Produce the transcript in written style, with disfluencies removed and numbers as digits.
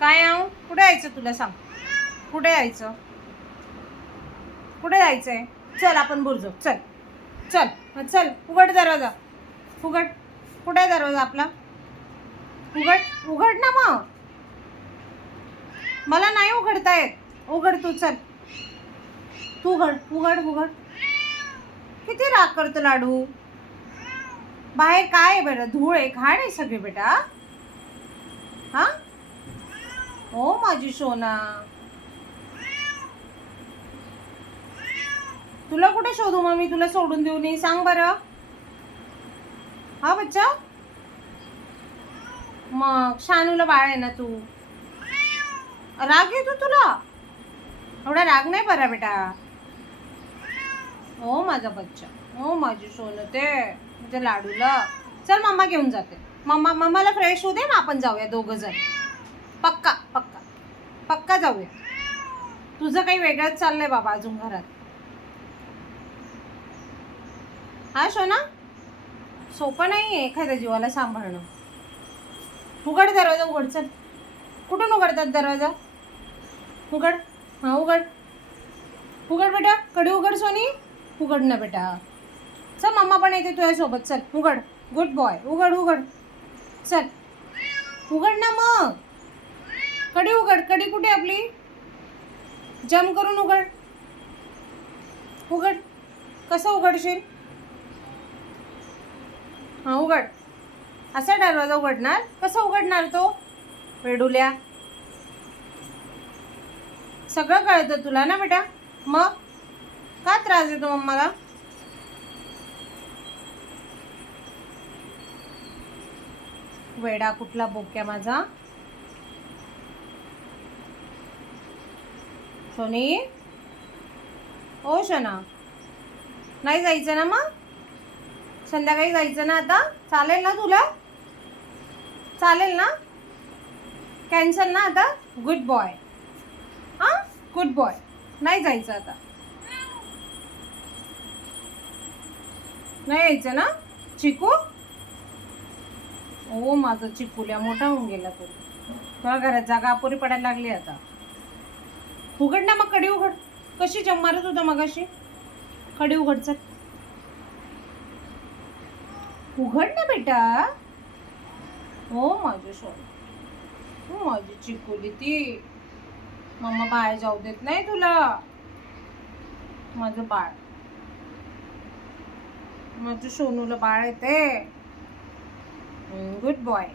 काय आहो, कुठे यायचं तुला सांग? कुठे यायचं? कुठे जायचंय? चल आपण बुरजो. चल चल चल, उघड दरवाजा. उघड. कुठे आहे दरवाजा आपला? उघड उघड ना मग. मला नाही उघडता येत. उघड तू. चल तू उघड उघड उघड. किती राग करतो लाडू. बाहेर काय आहे बेटा? धूळ आहे, घाण आहे सगळे बेटा. हा हो माझी सोना. तुला कुठे शोधू मग? मी तुला सोडून देऊ नये? सांग बरं. हा बच्चा, मग शानूला बाळ आहे ना तू. राग येतो तुला? एवढा राग नाही बरा बेटा. हो माझा बच्चा, हो माझी सोनं. ते म्हणजे लाडूला चल मम्मा घेऊन जाते. मम्माला फ्रेश होऊ दे ना, आपण जाऊया दोघं जण. पक्का पक्का पक्का जाऊया. तुझं काही वेगळंच चाललंय बाबा अजून घरात. हा सोना, सोपं नाही आहे एखाद्या जीवाला सांभाळणं. उघड दरवाजा. उघड. चल. कुठून उघडतात दरवाजा? उघड. हां उघड. उघड बेटा. कडी उघड सोनी. उघड ना बेटा. चल मम्मा पण येते तुझ्यासोबत. चल उघड. Good boy. उघड उघड. चल उघड ना मग. कडी उघड. कडी कुठे आपली? जम करून उघड. उघड. कसं उघडशील? हां उघड. असा दरवाजा उघडणार? कसं उघडणार तो? वेडुल्या, सगळं कळतं तुला ना बेटा. मग का त्रास देतो मम्माला? वेडा कुठला बोक्या माझा. सोनी, ओ शना, नाही जायचं ना मग? संध्याकाळी जायचं ना आता? चालेल ना तुला? चालेल ना? कॅन्सल ना आता? Good boy. हां गुड बॉय. नाही जायचं आता? नाही यायचं ना? चिकू, ओ माझं चिकूल्या मोठा होऊन गेला तो. तुला घरात जागा अपुरी पडायला लागली आता. उघड ना मग. कडी उघड. कशी जम मारत होता मगाशी? कडी उघड. चल उघड ना बेटा. हो माझी सोन, हो माझी चिकुली. ती मम्मा बाहेर जाऊ देत नाही तुला. माझं बाळ, माझं सोनूला बाळ येते. Good boy.